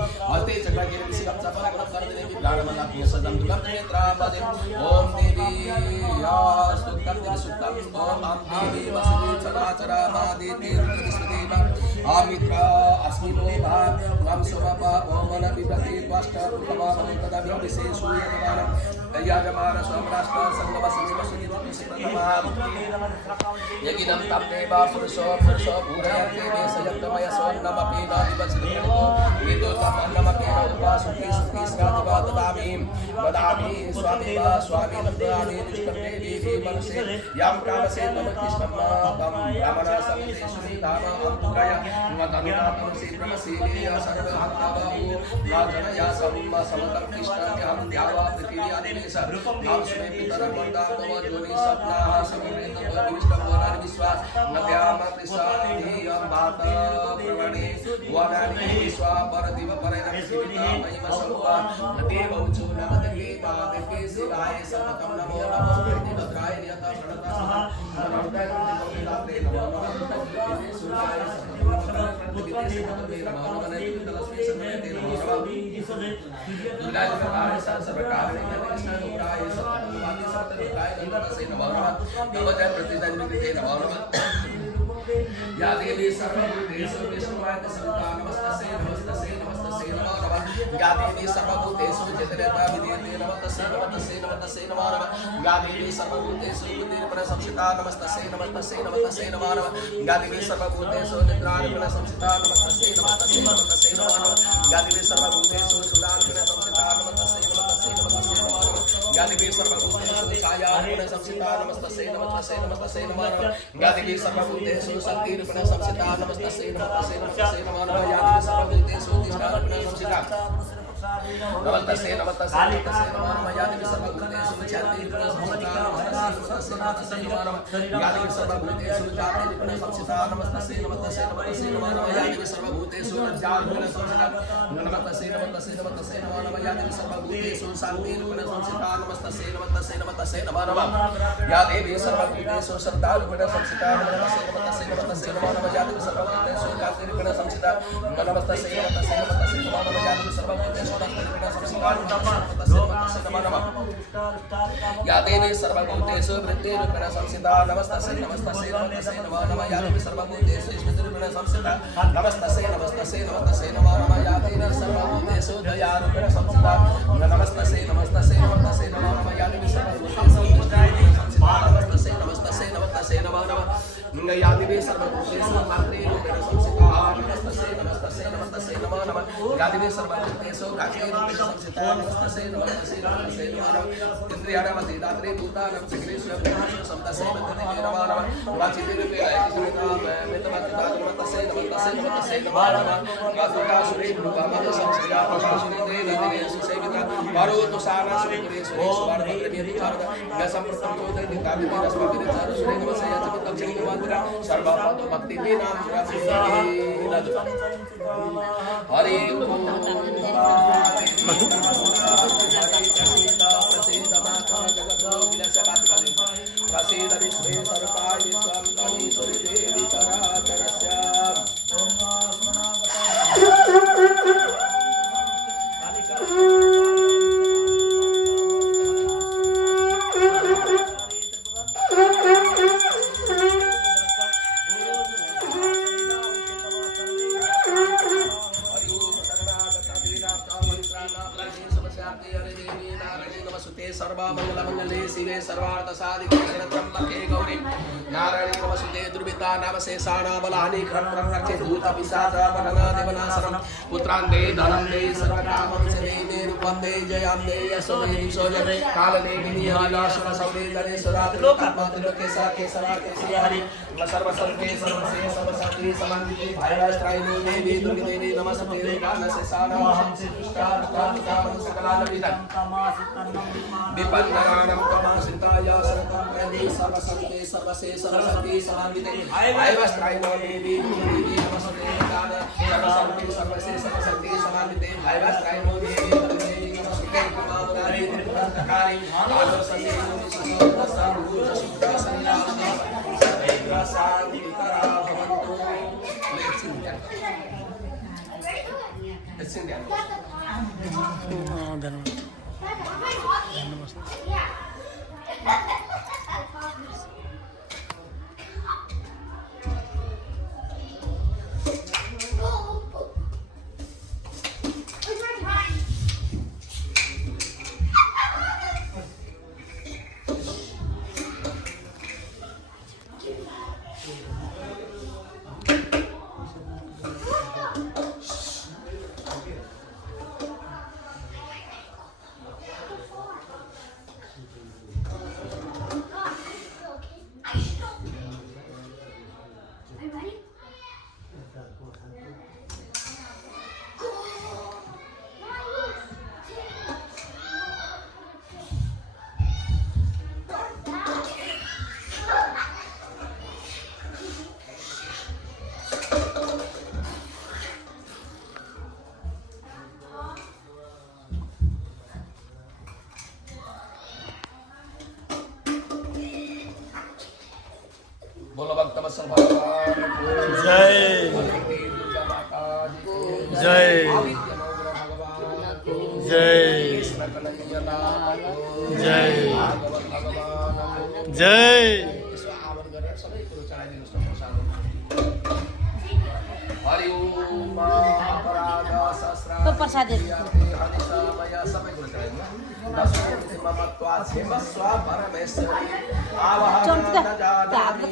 हस्ते चक्राग्रे शिखं सपनं कर्दने प्राणमलाभ्य सदं दुर्गं नेत्रापदे ओम देवी यास्तु कर्दने सुक्तं ओम अं देवी वसुदे चराचरा मादेति रुद्रस्वदेव आमित्रा अस्मिनो भा मम स्वरूपा ओम मन विपति त्वष्टा रूपमामने तदा विशेष सूर्यमानं याजमान सोमराष्ट्र संगम समेव सुनिधि यज्ञं तं देवा पुरुषो भूरयन्ते मे सयत्तमय सोन्नमपि नादिवसितो विदुतमन्नमकेन उपासुति सुति स्रादिवा ददामि स्वामी वा स्वामी ददामि निष्कर्मे देवी मनसे यां कामसे तमतिष्ठं तं ब्राह्मणा समेतेषु धाम अन्तुरय मतनुना तुलसी ब्रह्मसेने सर्वहन्ताबाहु राजनया समतं तिष्ठत्यहं ध्यावा पृथिवी आदिवेश नामस्मे पितरं वन्दामो जोनि सप्नाः समुद्रेत विष्णुवनानि विश्वास नद्याम कृष्णाधियं भात प्रवणे वनानि विश्वा परदिव परेण पृथिवीता महिम सम्भवा देव उचो नमदगे पादके शिवाय सततं नमो नमो भद्राय नियत प्रणता नमोदय नमोदाते नमो नमः सूर्याय या देवी सर्वभूतेषु विष्णुवाय सविता नमस्तस्यै नमस्तस्यै नमस्तस्यै नमो नमः या देवी सर्वभूतेषु चित्रेता विद्यते नमस्तस्यै नमस्तस्यै नमस्तस्यै नमो नमः या देवी सर्वभूतेषु बुद्धिर्पर संस्थिता नमस्तस्यै नमस्तस्यै नमस्तस्यै नमो नमः या देवी सर्वभूतेषु निद्रानिपर संस्थिता नमस्तस्यै नमस्तस्यै नमस्तस्यै नमो नमः या देवी सर्वभूतेषु सुदानिपर संस्थिता नमस्तस्यै नमस्तस्यै नमस्तस्यै नमो नमः या देवी सर्वभूतेषु छायानिपर संस्थिता नमस्तस्यै नमस्तस्यै नमस्तस्यै नमो नमः या देवी सर्वभूतेषु शक्तिरूपेण संस्थिता नमस्तस्यै नमस्तस्यै नमस्तस्यै नमो नमः या देवी सर्वभूतेषु तिष्ठारूपेण संस्थिता नमस्तस्यै नमस्तस्यै नमस्तस्यै नमो नमः या देवी सर्वभूतेषु छायारूपेण संस्थिता नमस्तस्यै नमस्तस्यै नमो नमः या देवी सर्वभूतेषु जातिरूपेण संस्थिता नमस्तस्यै नमस्तस्यै नमस्तस्यै नमो नमः या देवी सर्वभूतेषु लज्जारूपेण संस्थिता नमस्तस्यै नमस्तस्यै नमस्तस्यै नमो नमः या देवी सर्वभूतेषु शान्तिरूपेण संस्थिता नमस्तस्यै नमस्तस्यै नमस्तस्यै नमो नमः या देवी सर्वभूतेषु श्रद्धारूपेण संस्थिता नमस्तस्यै नमस्तस्यै नमस्तस्यै नमो नमः या देवी सर्वभूतेषु कान्तिरूपेण संस्थिता नमस्तस्यै नमस्तस्यै नमस्तस्यै नमो नमः या देवी सर्वभूतेषु नमस्तस्यै या देवी सर्वभूतेषु वृत्तिरूपेण संस्थिता नमस्तस्यै नमस्तस्यै नमस्तस्यै नमो नमः या देवी सर्वभूतेषु स्मृतिरूपेण संस्थिता नमस्तस्यै नमस्तस्यै नमस्तस्यै नमो नमः या देवी सर्वभूतेषु दयारूपेण संस्थिता नमस्तस्यै नमस्तस्यै नमस्तस्यै नमो नमः या देवी सर्वभूतेषु बुद्धिरूपेण संस्थिता नमस्तस्यै नमस्तस्यै नमस्तस्यै नमो नमः या देवी सर्वभूतेषु मातृरूपेण संस्थिता नमस्तस्यै नमस्तस्यै नमस्तस्यै नमो नमः या देवी सर्वभूतेषु काकेरूपेण संस्थिता नमस्तस्यै नमस्तस्यै नमस्तस्यै नमो नमः इन्द्रियाणामति दात्रे भूतानां सकलेषु समस्तस्यै नमो नमः वाचिरूपेण ऐकिता मेतमत्ता नमस्तस्यै नमस्तस्यै नमस्तस्यै नमो नमः वासुका सुरे रूपमद संस्थिता प्रशासने देवेषु सेविता वरोतु सारा सुरेषु सुवर्णभद्रमेति चारद यसंप्रतं चोदयति कामिनीरस्मभिरचारु सुरे नमस्या चमत्तं चरितवान्पुरा सर्वपद भक्ति नाम हरि ओम प्रसीद विश्वे सर्वाणि स्वामी देवी चराचरस्य सर्वमंगलमंगले शिवे सर्वार्थसाधिके शरत्रम्बके गौरी नारायणी नमस्ते दुर्विता नामशेषाणा बलानि खरत्रं रक्षे भूत पिशाच वदना देवनाशनं पुत्रान् दे धनं दे सर्वकामं दे रूपं दे जयं दे यशो दे सौजन्य काल दे विनिहालाशन सौदे जने सदात्लोके साखे सराके हरि सर्वसर्वे सर्वसे सर्वशक्ति समन्विते भैरवस्त्रायिनो देवी दुर्गे देवी नमस्ते कालशेषाणा हमसे दुष्टार्थानिकामं सकलालविदं विपन्ननानं तमासिताय शरतं प्रदे सर्वसर्वे सर्वसे सर्वशक्ति समन्विते भैरवस्त्रायिनो देवी दुर्गे नमस्ते सर्वसर्वे सर्वसे सर्वशक्ति समन्विते भैरवस्त्रायिनो देवी दुर्गे नमस्ते कामगारी त्रिपुरान्तकारी आलोसने ganun. बोलो भक्त वत्सल भगवान को जय दुर्गा माता जी को जय आदित्य नवग्रह भगवान को जय कृष्ण कन्हैया लाल को जय भागवत भगवान को जय यसो आवन गरेर सबै कुरो चढाइदिनुहोस् न प्रसाद हरि ओम अपराध सहस्र तो प्रसाद दे दो। हरिसामय सबै कुरो चढाइदिनु दशो ममत्वा क्षेमस्व परमेश्वरी आवाहन चमचा। न जानामि